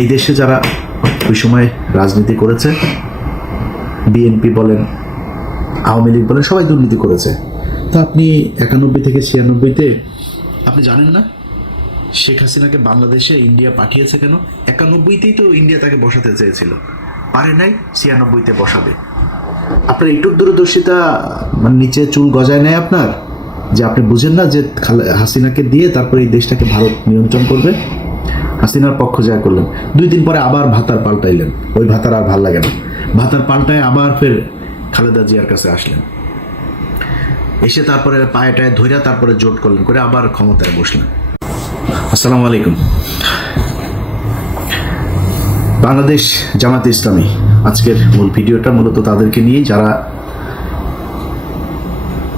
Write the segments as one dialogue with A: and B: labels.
A: এই দেশে যারা ওই সময় রাজনীতি করেছে বিএনপি বলেন আওয়ামী লীগ বলেন সবাই দুর্নীতি করেছে তা আপনি একানব্বই থেকে ছিয়ানব্বইতে আপনি জানেন না শেখ হাসিনাকে বাংলাদেশে ইন্ডিয়া পাঠিয়েছে কেন একানব্বইতেই তো ইন্ডিয়া তাকে বসাতে চেয়েছিল পারে নাই ছিয়ানব্বইতে বসাবে আপনার এইটুক দূরদর্শিতা মানে নিচে চুল গজায় নেয় আপনার যে আপনি বুঝেন না যে হাসিনাকে দিয়ে তারপরে এই দেশটাকে ভারত নিয়ন্ত্রণ করবে হাসিনার পক্ষ যা করলেন দুই দিন পরে আবার ভাতার পাল্টাইলেন ওই ভাতার আর ভাল লাগে না ভাতার পাল্টায় আবার ফের খালেদা জিয়ার কাছে আসলেন এসে তারপরে পায়েটায় ধৈরা তারপরে জোট করলেন করে আবার ক্ষমতায় বসলেন আসসালাম আলাইকুম বাংলাদেশ জামাতে ইসলামী আজকের মূল ভিডিওটা মূলত তাদেরকে নিয়ে যারা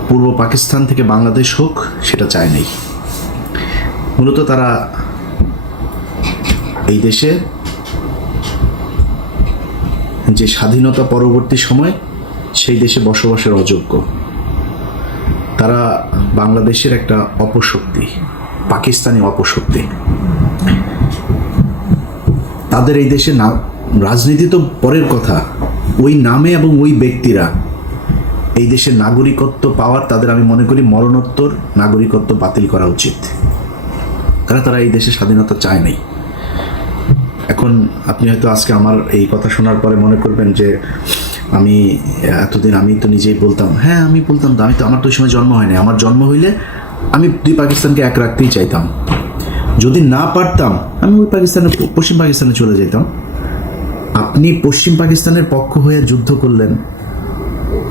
A: পূর্ব পাকিস্তান থেকে বাংলাদেশ হোক সেটা চায় নাই মূলত তারা এই দেশে যে স্বাধীনতা পরবর্তী সময় সেই দেশে বসবাসের অযোগ্য তারা বাংলাদেশের একটা অপশক্তি পাকিস্তানি অপশক্তি তাদের এই দেশে না রাজনীতি তো পরের কথা ওই নামে এবং ওই ব্যক্তিরা এই দেশের নাগরিকত্ব পাওয়ার তাদের আমি মনে করি মরণোত্তর নাগরিকত্ব বাতিল করা উচিত কারণ তারা এই দেশে স্বাধীনতা চায় নাই এখন আপনি হয়তো আজকে আমার এই কথা শোনার পরে মনে করবেন যে আমি এতদিন আমি তো নিজেই বলতাম হ্যাঁ আমি বলতাম তো আমি তো আমার তো ওই সময় জন্ম হয়নি আমার জন্ম হইলে আমি দুই পাকিস্তানকে এক রাখতেই চাইতাম যদি না পারতাম আমি ওই পাকিস্তানে পশ্চিম পাকিস্তানে চলে যেতাম আপনি পশ্চিম পাকিস্তানের পক্ষ হয়ে যুদ্ধ করলেন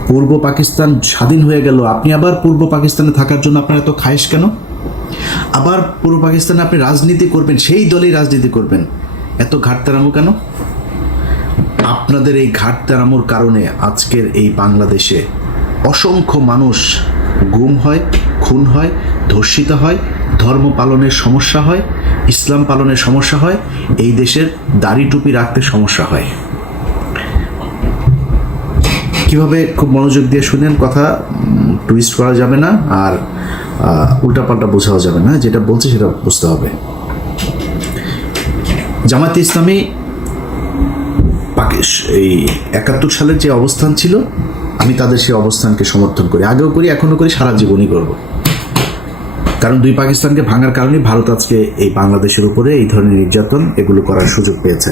A: পূর্ব পাকিস্তান স্বাধীন হয়ে গেল আপনি আবার পূর্ব পাকিস্তানে থাকার জন্য আপনার এত খায়েশ কেন আবার পূর্ব পাকিস্তানে আপনি রাজনীতি করবেন সেই দলেই রাজনীতি করবেন এত ঘাটতারামো কেন আপনাদের এই ঘাটতারামোর কারণে আজকের এই বাংলাদেশে অসংখ্য মানুষ গুম হয় খুন হয় ধর্ষিত হয় ধর্ম পালনের সমস্যা হয় ইসলাম পালনের সমস্যা হয় এই দেশের দাড়ি টুপি রাখতে সমস্যা হয় কিভাবে খুব মনোযোগ দিয়ে শুনেন কথা টুইস্ট করা যাবে না আর উল্টাপাল্টা বোঝাও যাবে না যেটা বলছে সেটা বুঝতে হবে জামাতে ইসলামী এই একাত্তর সালের যে অবস্থান ছিল আমি তাদের সেই অবস্থানকে সমর্থন করি আগেও করি এখনও করি সারা জীবনই করব কারণ দুই পাকিস্তানকে ভাঙার কারণে ভারত আজকে এই বাংলাদেশের উপরে এই ধরনের নির্যাতন এগুলো করার সুযোগ পেয়েছে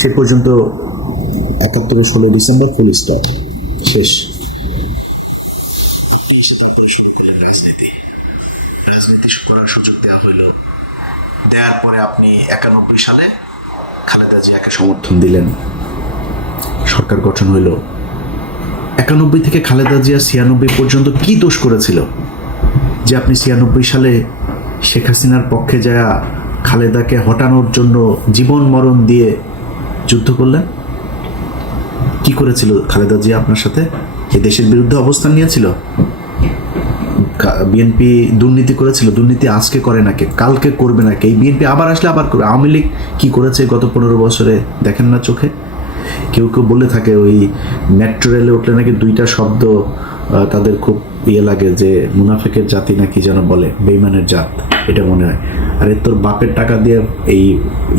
A: সে পর্যন্ত একাত্তর ষোলো ডিসেম্বর ফুল স্টপ শেষ রাজনীতি রাজনীতি করার সুযোগ দেওয়া হইল দেওয়ার পরে আপনি একানব্বই সালে খালেদা জিয়াকে সমর্থন দিলেন সরকার গঠন হইল একানব্বই থেকে খালেদা জিয়া ছিয়ানব্বই পর্যন্ত কি দোষ করেছিল যে আপনি ছিয়ানব্বই সালে শেখ হাসিনার পক্ষে যায়া খালেদাকে হটানোর জন্য জীবন মরণ দিয়ে যুদ্ধ করলেন কি করেছিল খালেদা জিয়া আপনার সাথে এ দেশের বিরুদ্ধে অবস্থান নিয়েছিল বিএনপি দুর্নীতি করেছিল দুর্নীতি আজকে করে না কে কালকে করবে না কে এই বিএনপি আবার আসলে আবার করবে আওয়ামী লীগ কী করেছে গত পনেরো বছরে দেখেন না চোখে কেউ কেউ বলে থাকে ওই মেট্রো রেলে উঠলে নাকি দুইটা শব্দ তাদের খুব ইয়ে লাগে যে মুনাফেকের জাতি নাকি যেন বলে বেইমানের জাত এটা মনে হয় আরে তোর বাপের টাকা দিয়ে এই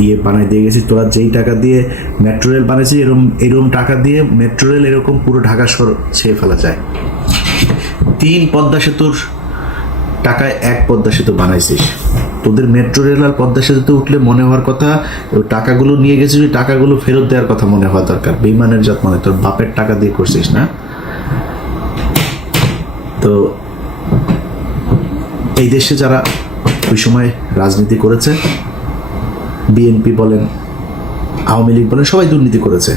A: ইয়ে বানাই দিয়ে গেছিস তোরা যেই টাকা দিয়ে মেট্রো রেল বানিয়েছিস এরকম এরম টাকা দিয়ে মেট্রো রেল এরকম পুরো ঢাকা শহর ছেয়ে ফেলা যায় তিন পদ্মা সেতুর টাকায় এক পদ্মা সেতু বানাইছিস তোদের মেট্রো রেল আর পদ্মা সেতুতে উঠলে মনে হওয়ার কথা টাকাগুলো নিয়ে গেছিস টাকাগুলো ফেরত দেওয়ার কথা মনে হওয়া দরকার বিমানের যত মানে তোর বাপের টাকা দিয়ে করছিস না তো এই দেশে যারা ওই সময় রাজনীতি করেছে বিএনপি বলেন আওয়ামী লীগ বলেন সবাই দুর্নীতি করেছে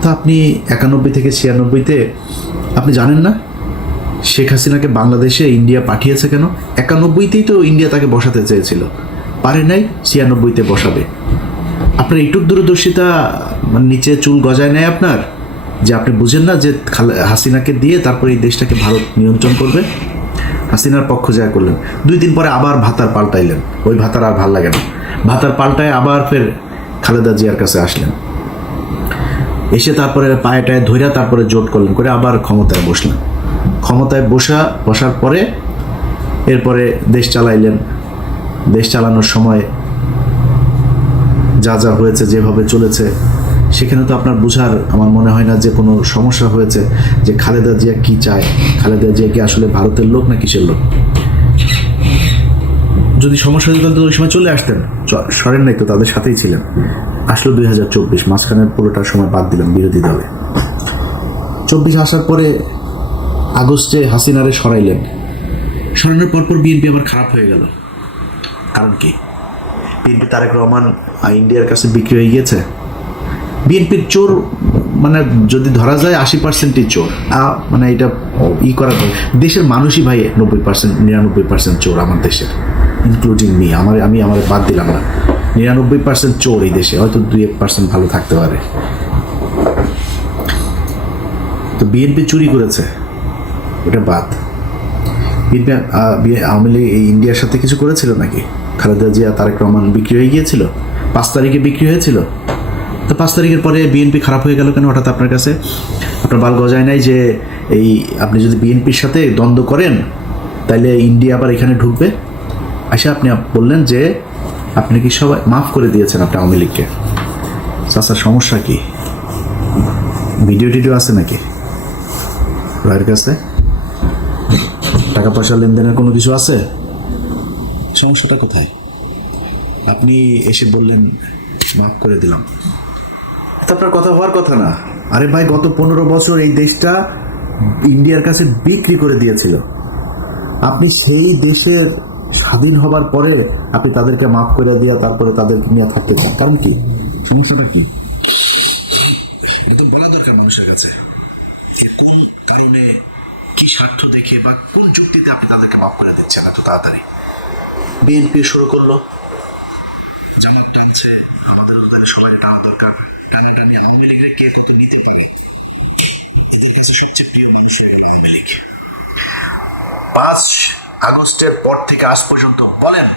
A: তা আপনি একানব্বই থেকে ছিয়ানব্বইতে আপনি জানেন না শেখ হাসিনাকে বাংলাদেশে ইন্ডিয়া পাঠিয়েছে কেন একানব্বইতেই তো ইন্ডিয়া তাকে বসাতে চেয়েছিল পারে নাই ছিয়ানব্বইতে বসাবে আপনার এইটুক দূরদর্শিতা মানে নিচে চুল গজায় নেয় আপনার যে আপনি বুঝেন না যে হাসিনাকে দিয়ে তারপরে এই দেশটাকে ভারত নিয়ন্ত্রণ করবে হাসিনার পক্ষ যা করলেন দুই দিন পরে আবার ভাতার পাল্টাইলেন ওই ভাতার আর ভাল লাগে না ভাতার পাল্টায় আবার ফের খালেদা জিয়ার কাছে আসলেন এসে তারপরে পায়েটায় ধৈরা তারপরে জোট করলেন করে আবার ক্ষমতায় বসলেন ক্ষমতায় বসা বসার পরে এরপরে দেশ চালাইলেন দেশ চালানোর সময় যা যা হয়েছে যেভাবে চলেছে সেখানে তো আপনার বুঝার আমার মনে হয় না যে কোনো সমস্যা হয়েছে যে খালেদা জিয়া কি চায় খালেদা জিয়া কি আসলে ভারতের লোক না কিসের লোক যদি সমস্যা হতো ওই সময় চলে আসতেন সরেন নাই তো তাদের সাথেই ছিলেন আসলো দুই হাজার চব্বিশ মাঝখানের পুরোটা সময় বাদ দিলাম বিরোধী দলে চব্বিশ আসার পরে আগস্টে হাসিনারে সরাইলেন সরানোর পরপর বিএনপি আবার খারাপ হয়ে গেল কারণ কি বিএনপি তারেক রহমান ইন্ডিয়ার কাছে বিক্রি হয়ে গিয়েছে বিএনপির চোর মানে যদি ধরা যায় আশি পার্সেন্টই চোর মানে এটা ই করা দেশের মানুষই ভাই নব্বই পার্সেন্ট নিরানব্বই পার্সেন্ট চোর আমার দেশের ইনক্লুডিং মি আমার আমি আমার বাদ দিলাম না নিরানব্বই পার্সেন্ট চোর এই দেশে হয়তো দুই এক পার্সেন্ট ভালো থাকতে পারে তো বিএনপি চুরি করেছে ওটা বাদ ভিয়েতনাম আওয়ামী লীগ এই ইন্ডিয়ার সাথে কিছু করেছিল নাকি খালেদা জিয়া তারেক রহমান বিক্রি হয়ে গিয়েছিল পাঁচ তারিখে বিক্রি হয়েছিল তো পাঁচ তারিখের পরে বিএনপি খারাপ হয়ে গেল কেন হঠাৎ আপনার কাছে আপনার বাল গজায় নাই যে এই আপনি যদি বিএনপির সাথে দ্বন্দ্ব করেন তাহলে ইন্ডিয়া আবার এখানে ঢুকবে আসে আপনি বললেন যে আপনি কি সবাই মাফ করে দিয়েছেন আপনি আওয়ামী লীগকে চাচার সমস্যা কি ভিডিও টিডিও আছে নাকি রায়ের কাছে টাকা পয়সা লেনদেনের কোনো কিছু আছে সমস্যাটা কোথায় আপনি এসে বললেন মাফ করে দিলাম আপনার কথা হওয়ার কথা না আরে ভাই গত পনেরো বছর এই দেশটা ইন্ডিয়ার কাছে বিক্রি করে দিয়েছিল আপনি সেই দেশের স্বাধীন হবার পরে আপনি তাদেরকে মাফ করে দিয়ে তারপরে তাদেরকে নিয়ে থাকতে চান কারণ কি সমস্যাটা কি দেখে বা কোন যুক্তিতে আপনি তাদেরকে মাফ করে দিচ্ছেন এত তাড়াতাড়ি বিএনপি শুরু করলো জামাত টানছে আমাদের তাহলে সবাই টানা দরকার টানা টানি আওয়ামী লীগের কে কত নিতে পারে এদের কাছে সবচেয়ে প্রিয় মানুষের আওয়ামী লীগ পাঁচ আগস্টের পর থেকে আজ পর্যন্ত বলেন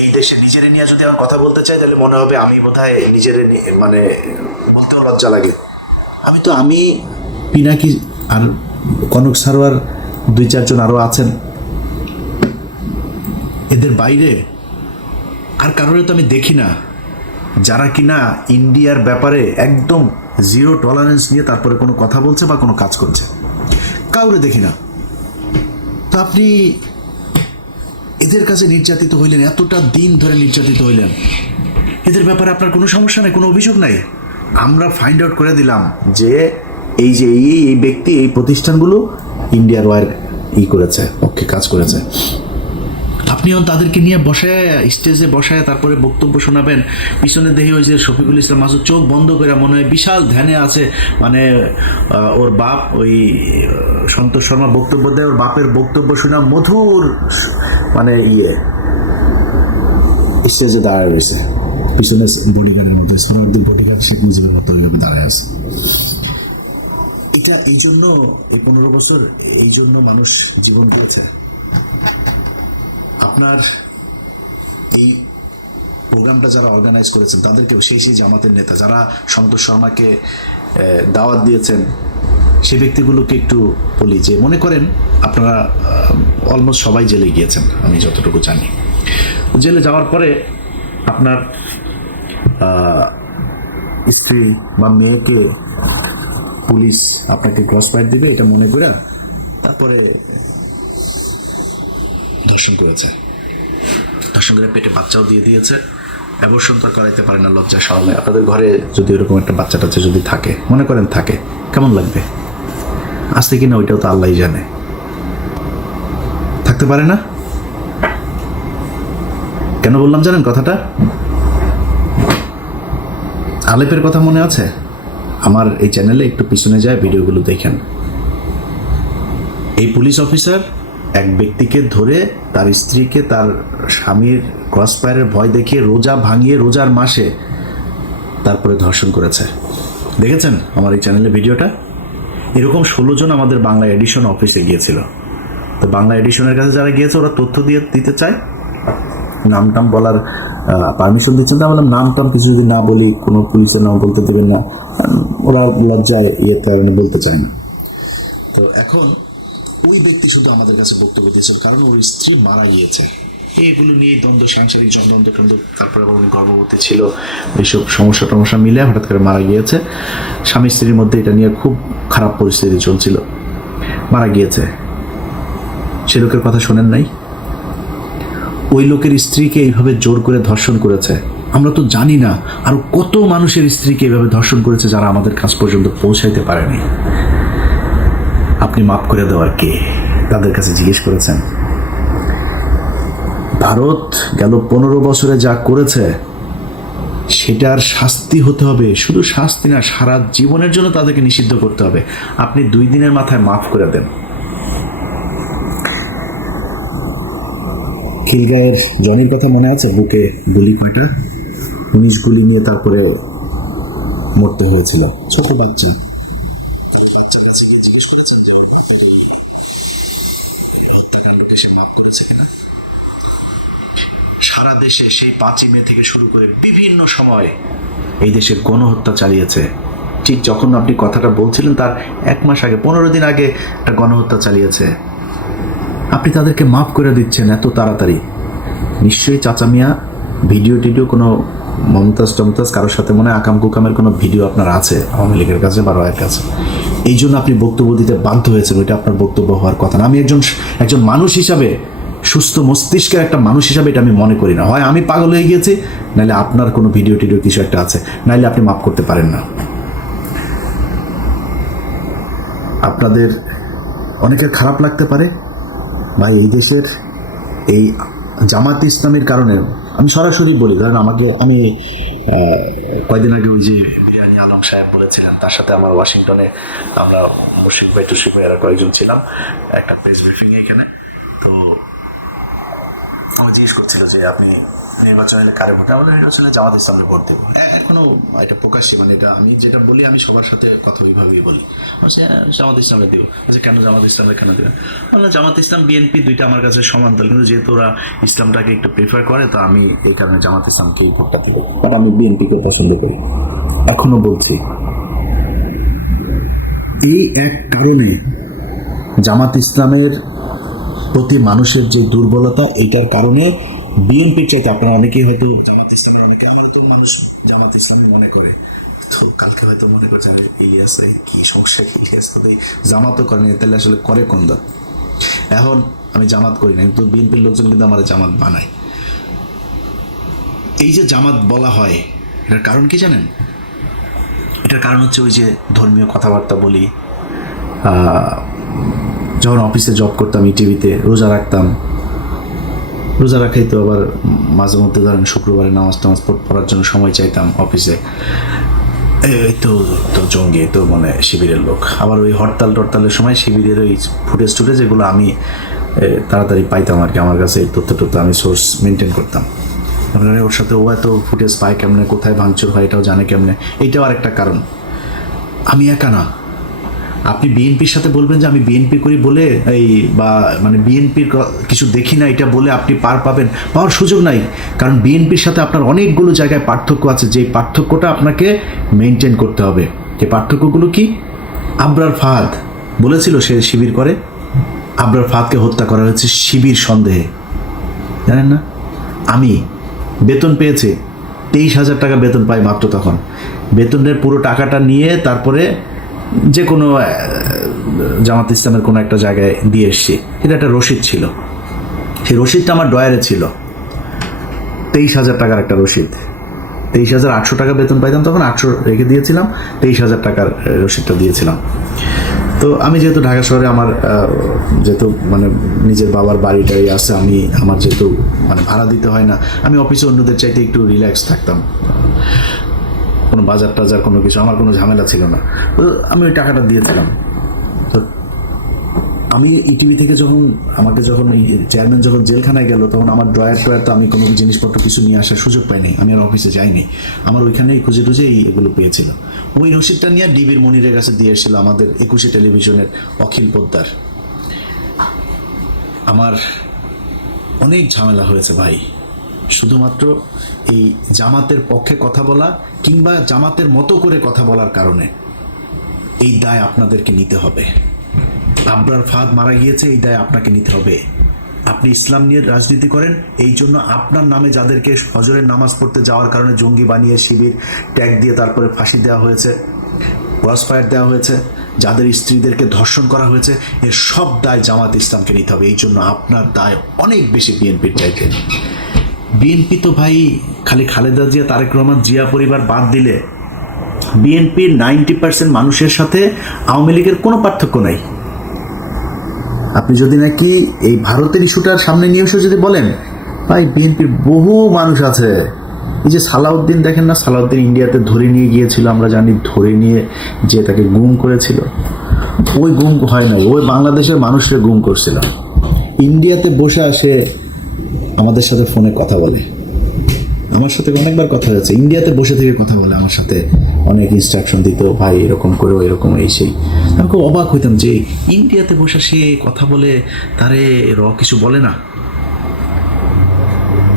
A: এই দেশে নিজের নিয়ে যদি আমার কথা বলতে চাই তাহলে মনে হবে আমি বোধ হয় নিজের মানে বলতেও লজ্জা লাগে আমি তো আমি পিনাকি আর কনক সারোয়ার দুই চারজন আরও আছেন এদের বাইরে আর কারোরে তো আমি দেখি না যারা কিনা ইন্ডিয়ার ব্যাপারে একদম জিরো টলারেন্স নিয়ে তারপরে কোনো কথা বলছে বা কোনো কাজ করছে কাউরে দেখি না তো আপনি এদের কাছে নির্যাতিত হইলেন এতটা দিন ধরে নির্যাতিত হইলেন এদের ব্যাপারে আপনার কোনো সমস্যা নেই কোনো অভিযোগ নাই আমরা ফাইন্ড আউট করে দিলাম যে এই যে এই এই ব্যক্তি এই প্রতিষ্ঠানগুলো ইন্ডিয়ার ওয়ার ই করেছে পক্ষে কাজ করেছে আপনিও তাদেরকে নিয়ে বসে স্টেজে বসায় তারপরে বক্তব্য শোনাবেন পিছনে দেখি ওই যে শফিকুল ইসলাম মাসুদ চোখ বন্ধ করে মনে হয় বিশাল ধ্যানে আছে মানে ওর বাপ ওই সন্তোষ শর্মা বক্তব্য দেয় ওর বাপের বক্তব্য শোনা মধুর মানে ইয়ে স্টেজে দাঁড়ায় রয়েছে পিছনে বডিগার্ডের মতো সোনার বডিগার্ড শেখ মুজিবের মতো ওইভাবে দাঁড়ায় আছে এটা এই জন্য এই পনেরো বছর এই জন্য মানুষ জীবন দিয়েছে আপনার এই প্রোগ্রামটা যারা অর্গানাইজ করেছেন তাদেরকে সেই সেই জামাতের নেতা যারা সন্তোষ শর্মাকে দাওয়াত দিয়েছেন সে ব্যক্তিগুলোকে একটু বলি যে মনে করেন আপনারা অলমোস্ট সবাই জেলে গিয়েছেন আমি যতটুকু জানি জেলে যাওয়ার পরে আপনার স্ত্রী বা মেয়েকে পুলিশ আপনাকে ক্রস ফায়ার দিবে এটা মনে করে তারপরে ধর্ষণ করেছে তার সঙ্গে পেটে বাচ্চাও দিয়ে দিয়েছে অ্যাবর্শন তো করাইতে পারে না লজ্জা সহলে আপনাদের ঘরে যদি এরকম একটা বাচ্চা টাচ্চা যদি থাকে মনে করেন থাকে কেমন লাগবে আসতে কিনা ওইটাও তো আল্লাহ জানে থাকতে পারে না কেন বললাম জানেন কথাটা আলেপের কথা মনে আছে আমার এই চ্যানেলে একটু পিছনে যায় ভিডিওগুলো দেখেন এই পুলিশ অফিসার এক ব্যক্তিকে ধরে তার স্ত্রীকে তার স্বামীর ক্রসফায়ারের ভয় দেখিয়ে রোজা ভাঙিয়ে রোজার মাসে তারপরে ধর্ষণ করেছে দেখেছেন আমার এই চ্যানেলে ভিডিওটা এরকম ষোলো জন আমাদের বাংলা এডিশন অফিসে গিয়েছিল তো বাংলা এডিশনের কাছে যারা গিয়েছে ওরা তথ্য দিয়ে দিতে চায় নাম টাম বলার পারমিশন দিচ্ছেন না মানে বললাম নাম টাম কিছু যদি না বলি কোনো পুলিশের নাম বলতে দেবেন না ওরা লজ্জায় ইয়েতে মানে বলতে চায় না তো এখন ওই ব্যক্তি শুধু আমাদের কাছে বক্তব্য দিয়েছিল কারণ ওর স্ত্রী মারা গিয়েছে এগুলো নিয়ে দ্বন্দ্ব সাংসারিক জনদ্বন্দ্ব তারপরে আবার উনি গর্ভবতী ছিল এইসব সমস্যা টমস্যা মিলে হঠাৎ করে মারা গিয়েছে স্বামী স্ত্রীর মধ্যে এটা নিয়ে খুব খারাপ পরিস্থিতি চলছিল মারা গিয়েছে সে লোকের কথা শোনেন নাই ওই লোকের স্ত্রীকে এইভাবে জোর করে ধর্ষণ করেছে আমরা তো জানি না আরও কত মানুষের স্ত্রীকে এভাবে ধর্ষণ করেছে যারা আমাদের কাছ পর্যন্ত পৌঁছাইতে পারেনি আপনি মাফ করে দেওয়ার কে তাদের কাছে জিজ্ঞেস করেছেন ভারত গেল পনেরো বছরে যা করেছে সেটার শাস্তি হতে হবে শুধু শাস্তি না সারা জীবনের জন্য তাদেরকে নিষিদ্ধ করতে হবে আপনি দুই দিনের মাথায় মাফ করে দেন খিলগায়ের জনির কথা মনে আছে বুকে গুলি পাটা বিষগুলি নিয়ে তারপরে মরতে হয়েছিল ছোট বাচ্চা সারা দেশে সেই পাঁচই মে থেকে শুরু করে বিভিন্ন সময়ে এই দেশে গণহত্যা চালিয়েছে ঠিক যখন আপনি কথাটা বলছিলেন তার এক মাস আগে পনেরো দিন আগে একটা গণহত্যা চালিয়েছে আপনি তাদেরকে মাফ করে দিচ্ছেন এত তাড়াতাড়ি নিশ্চয়ই চাচা মিয়া ভিডিও টিডিও কোনো মমতাজ টমতাজ কারোর সাথে মনে আকাম কুকামের কোনো ভিডিও আপনার আছে আওয়ামী লীগের কাছে বা রয়ের কাছে এই জন্য আপনি বক্তব্য দিতে বাধ্য হয়েছেন ওইটা আপনার বক্তব্য হওয়ার কথা না আমি একজন একজন মানুষ হিসাবে সুস্থ মস্তিষ্কের একটা মানুষ হিসাবে এটা আমি মনে করি না হয় আমি পাগল হয়ে গিয়েছি নাহলে আপনার কোনো ভিডিও টিডিও কিছু একটা আছে নাহলে আপনি মাফ করতে পারেন না আপনাদের অনেকের খারাপ লাগতে পারে ভাই এই দেশের এই জামাত ইসলামের কারণে আমি সরাসরি বলি ধরেন আমাকে আমি কয়েকদিন আগে ওই যে বিরিয়ানি আলম সাহেব বলেছিলেন তার সাথে আমার ওয়াশিংটনে আমরা মুর্শিদ ভাই টুশিদ ভাই এরা কয়েকজন ছিলাম একটা প্রেস ব্রিফিং এখানে তো আমি জিজ্ঞেস করছিল যে আপনি নির্বাচন কারে ভোট আমরা নির্বাচনে জামাত ইসলামে ভোট দেবো হ্যাঁ, এখনো এটা প্রকাশ্যে মানে এটা আমি যেটা বলি আমি সবার সাথে কথা বলি হ্যাঁ, জামাত ইসলামে আচ্ছা কেন জামাত ইসলামে কেন জামাত ইসলাম বিএনপি দুইটা আমার কাছে কিন্তু যেহেতু ওরা ইসলামটাকে একটু করে তো আমি এই কারণে জামাত ভোটটা দেবো আর আমি বিএনপিকে পছন্দ করি এখনো বলছি এই এক কারণে জামাত ইসলামের প্রতি মানুষের যে দুর্বলতা এটার কারণে বিএনপির চাইতে আপনারা অনেকেই হয়তো জামাত ইসলামের অনেকে আমার তো মানুষ জামাত ইসলামে মনে করে কালকে হয়তো মনে করছে আছে কি সমস্যা ইলিয়াস জামাতও করেনি তাহলে আসলে করে কোন দা এখন আমি জামাত করি না কিন্তু বিএনপির লোকজন কিন্তু আমার জামাত বানায় এই যে জামাত বলা হয় এটার কারণ কি জানেন এটার কারণ হচ্ছে ওই যে ধর্মীয় কথাবার্তা বলি যখন অফিসে জব করতাম টিভিতে রোজা রাখতাম রোজা রাখাই তো আবার মাঝে মধ্যে ধরেন শুক্রবারে নামাজ টামাজ পড়ার জন্য সময় চাইতাম অফিসে এই তো তো জঙ্গি তো মানে শিবিরের লোক আবার ওই হরতাল টরতালের সময় শিবিরের ওই ফুটেজ টুটেজ এগুলো আমি তাড়াতাড়ি পাইতাম আর কি আমার কাছে এই তথ্য টথ্য আমি সোর্স মেনটেন করতাম আপনার ওর সাথে ও এত ফুটেজ পায় কেমনে কোথায় ভাঙচুর হয় এটাও জানে কেমনে এইটাও আরেকটা কারণ আমি একা না আপনি বিএনপির সাথে বলবেন যে আমি বিএনপি করি বলে এই বা মানে বিএনপির কিছু দেখি না এটা বলে আপনি পার পাবেন পাওয়ার সুযোগ নাই কারণ বিএনপির সাথে আপনার অনেকগুলো জায়গায় পার্থক্য আছে যে পার্থক্যটা আপনাকে মেনটেন করতে হবে যে পার্থক্যগুলো কি আব্রার ফাহাদ বলেছিল সে শিবির করে আব্রার ফাহাদকে হত্যা করা হয়েছে শিবির সন্দেহে জানেন না আমি বেতন পেয়েছে তেইশ হাজার টাকা বেতন পাই মাত্র তখন বেতনের পুরো টাকাটা নিয়ে তারপরে যে কোনো জামাত ইসলামের কোনো একটা জায়গায় দিয়ে এসছি এটা একটা রসিদ ছিল সেই রসিদটা আমার ডয়ারে ছিল তেইশ হাজার টাকার একটা রসিদ তেইশ হাজার আটশো টাকা বেতন পাইতাম তখন আটশো রেখে দিয়েছিলাম তেইশ হাজার টাকার রসিদটা দিয়েছিলাম তো আমি যেহেতু ঢাকা শহরে আমার যেহেতু মানে নিজের বাবার বাড়িটাই আছে আমি আমার যেহেতু মানে ভাড়া দিতে হয় না আমি অফিসে অন্যদের চাইতে একটু রিল্যাক্স থাকতাম কোনো বাজার টাজার কোনো কিছু আমার কোনো ঝামেলা ছিল না তো আমি ওই টাকাটা দিয়েছিলাম তো আমি ইটিভি e থেকে যখন আমাকে যখন এই চেয়ারম্যান যখন জেলখানায় গেল তখন আমার ড্রয়ার ট্রয়ার তো আমি কোনো জিনিসপত্র কিছু নিয়ে আসার সুযোগ পাইনি আমি আর অফিসে যাইনি আমার ওইখানেই খুঁজে টুজে এগুলো পেয়েছিল ওই রসিদটা নিয়ে ডিবির মনিরের কাছে দিয়ে এসেছিল আমাদের একুশে টেলিভিশনের অখিল পোদ্দার আমার অনেক ঝামেলা হয়েছে ভাই শুধুমাত্র এই জামাতের পক্ষে কথা বলা কিংবা জামাতের মতো করে কথা বলার কারণে এই দায় আপনাদেরকে নিতে হবে আপনার ফাদ মারা গিয়েছে এই দায় আপনাকে নিতে হবে আপনি ইসলাম নিয়ে রাজনীতি করেন এই জন্য আপনার নামে যাদেরকে হজরের নামাজ পড়তে যাওয়ার কারণে জঙ্গি বানিয়ে শিবির ট্যাগ দিয়ে তারপরে ফাঁসি দেওয়া হয়েছে ক্রস ফায়ার দেওয়া হয়েছে যাদের স্ত্রীদেরকে ধর্ষণ করা হয়েছে এর সব দায় জামাত ইসলামকে নিতে হবে এই জন্য আপনার দায় অনেক বেশি বিএনপির চাইতে বিএনপি তো ভাই খালি খালেদা জিয়া তারেক রহমান জিয়া পরিবার বাদ দিলে বিএনপির নাইনটি পার্সেন্ট মানুষের সাথে আওয়ামী লীগের কোনো পার্থক্য নাই আপনি যদি নাকি এই ভারতের ইস্যুটার সামনে নিয়ে এসে যদি বলেন ভাই বিএনপির বহু মানুষ আছে এই যে সালাউদ্দিন দেখেন না সালাউদ্দিন ইন্ডিয়াতে ধরে নিয়ে গিয়েছিল আমরা জানি ধরে নিয়ে যে তাকে গুম করেছিল ওই গুম হয় নাই ওই বাংলাদেশের মানুষরা গুম করছিল ইন্ডিয়াতে বসে আসে আমাদের সাথে ফোনে কথা বলে আমার সাথে অনেকবার কথা হয়েছে ইন্ডিয়াতে বসে থেকে কথা বলে আমার সাথে অনেক ইনস্ট্রাকশন দিত ভাই এরকম করো এরকম এই সেই আমি খুব অবাক হইতাম যে ইন্ডিয়াতে বসে সে কথা বলে তারে র কিছু বলে না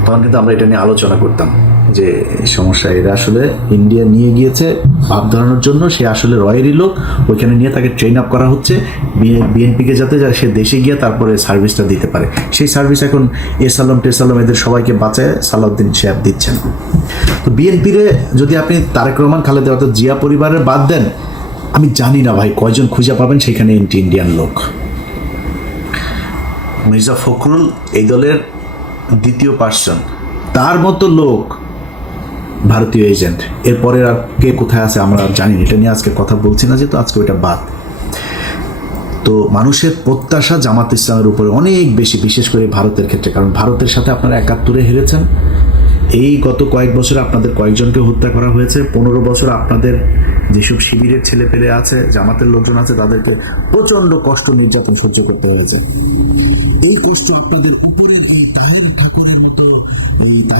A: তখন কিন্তু আমরা এটা নিয়ে আলোচনা করতাম যে সমস্যা এরা আসলে ইন্ডিয়া নিয়ে গিয়েছে ভাব ধরানোর জন্য সে আসলে রয়েরই লোক ওইখানে নিয়ে তাকে ট্রেন আপ করা হচ্ছে বিএনপিকে যাতে যা সে দেশে গিয়ে তারপরে সার্ভিসটা দিতে পারে সেই সার্ভিস এখন এস আলম টেস আলম এদের সবাইকে বাঁচায় সালাউদ্দিন শেয়ার দিচ্ছেন তো বিএনপিরে যদি আপনি তারেক রহমান খালেদা অর্থাৎ জিয়া পরিবারের বাদ দেন আমি জানি না ভাই কয়জন খুঁজে পাবেন সেখানে এন্টি ইন্ডিয়ান লোক মির্জা ফখরুল এই দলের দ্বিতীয় পার্সন তার মতো লোক ভারতীয় এজেন্ট এরপরে আর কে কোথায় আছে আমরা জানি না এটা নিয়ে আজকে কথা বলছি না যেহেতু আজকে ওইটা বাদ তো মানুষের প্রত্যাশা জামাত ইসলামের উপরে অনেক বেশি বিশেষ করে ভারতের ক্ষেত্রে কারণ ভারতের সাথে আপনারা একাত্তরে হেরেছেন এই গত কয়েক বছর আপনাদের কয়েকজনকে হত্যা করা হয়েছে পনেরো বছর আপনাদের যেসব শিবিরের ছেলে পেলে আছে জামাতের লোকজন আছে তাদেরকে প্রচন্ড কষ্ট নির্যাতন সহ্য করতে হয়েছে এই কষ্ট আপনাদের উপরের এই তাহের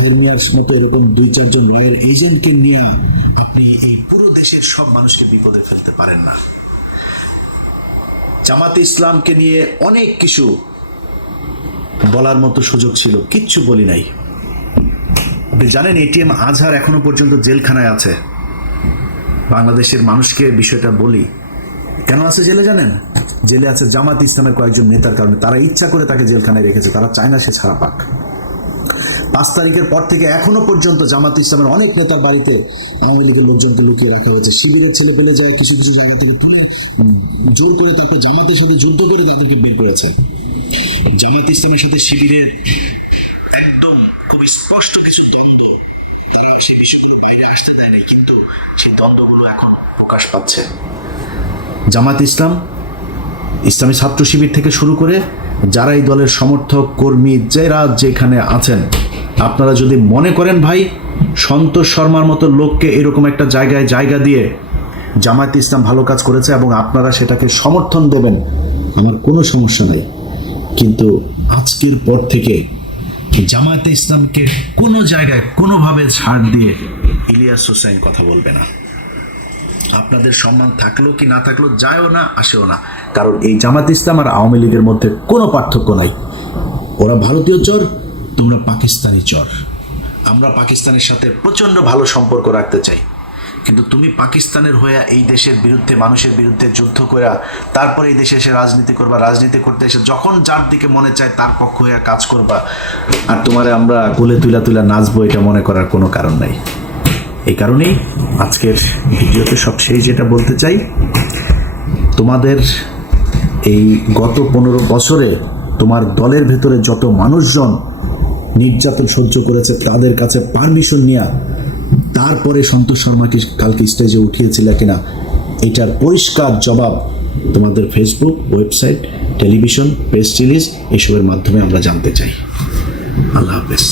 A: ধর্মিয়ার মতো এরকম দুই চারজন লয়ের এজেন্টকে নিয়ে আপনি এই পুরো দেশের সব মানুষকে বিপদে ফেলতে পারেন না জামাতে ইসলামকে নিয়ে অনেক কিছু বলার মতো সুযোগ ছিল কিচ্ছু বলি নাই আপনি জানেন এটিএম আজহার এখনো পর্যন্ত জেলখানায় আছে বাংলাদেশের মানুষকে বিষয়টা বলি কেন আছে জেলে জানেন জেলে আছে জামাত ইসলামের কয়েকজন নেতার কারণে তারা ইচ্ছা করে তাকে জেলখানায় রেখেছে তারা চায় না সে ছাড়া পাক পাঁচ তারিখের পর থেকে এখনো পর্যন্ত জামাত ইসলামের অনেক নেতা বাড়িতে আওয়ামী লীগের লোকজনকে লুকিয়ে রাখা হয়েছে শিবিরের ছেলে পেলে যায় কিছু কিছু জায়গা থেকে তুলে জোর করে তাকে জামাতের সাথে যুদ্ধ করে তাদেরকে বের করেছে জামাত ইসলামের সাথে শিবিরের একদম খুব স্পষ্ট কিছু দ্বন্দ্ব তারা সে বিষয়গুলো বাইরে আসতে দেয়নি কিন্তু সেই দ্বন্দ্বগুলো এখন প্রকাশ পাচ্ছে জামাত ইসলাম ইসলামী ছাত্র শিবির থেকে শুরু করে যারা এই দলের সমর্থক কর্মী যারা যেখানে আছেন আপনারা যদি মনে করেন ভাই সন্তোষ শর্মার মতো লোককে এরকম একটা জায়গায় জায়গা দিয়ে জামায়াত ইসলাম ভালো কাজ করেছে এবং আপনারা সেটাকে সমর্থন দেবেন আমার কোনো সমস্যা নাই কিন্তু আজকের পর থেকে জামায়াতে ইসলামকে কোনো জায়গায় কোনোভাবে ছাড় দিয়ে ইলিয়াস হুসাইন কথা বলবে না আপনাদের সম্মান থাকলো কি না থাকলো যায়ও না আসেও না কারণ এই জামাত ইসলাম আর আওয়ামী লীগের মধ্যে কোনো পার্থক্য নাই ওরা ভারতীয় চোর তোমরা পাকিস্তানি চর আমরা পাকিস্তানের সাথে প্রচণ্ড ভালো সম্পর্ক রাখতে চাই কিন্তু তুমি পাকিস্তানের হয়ে এই দেশের বিরুদ্ধে মানুষের বিরুদ্ধে যুদ্ধ করে তারপরে এই দেশে এসে রাজনীতি করবা রাজনীতি করতে এসে যখন যার দিকে মনে চায় তার পক্ষ হয়ে কাজ করবা আর তোমারে আমরা কোলে তুলা তুলা নাচবো এটা মনে করার কোনো কারণ নাই এই কারণেই আজকের ভিডিওতে সবশেষ যেটা বলতে চাই তোমাদের এই গত পনেরো বছরে তোমার দলের ভেতরে যত মানুষজন নির্যাতন সহ্য করেছে তাদের কাছে পারমিশন নেওয়া তারপরে সন্তোষ শর্মাকে কালকে স্টেজে উঠিয়েছিল কিনা এটার পরিষ্কার জবাব তোমাদের Facebook website television press release এসবের মাধ্যমে আমরা জানতে চাই আল্লাহ হাফেজ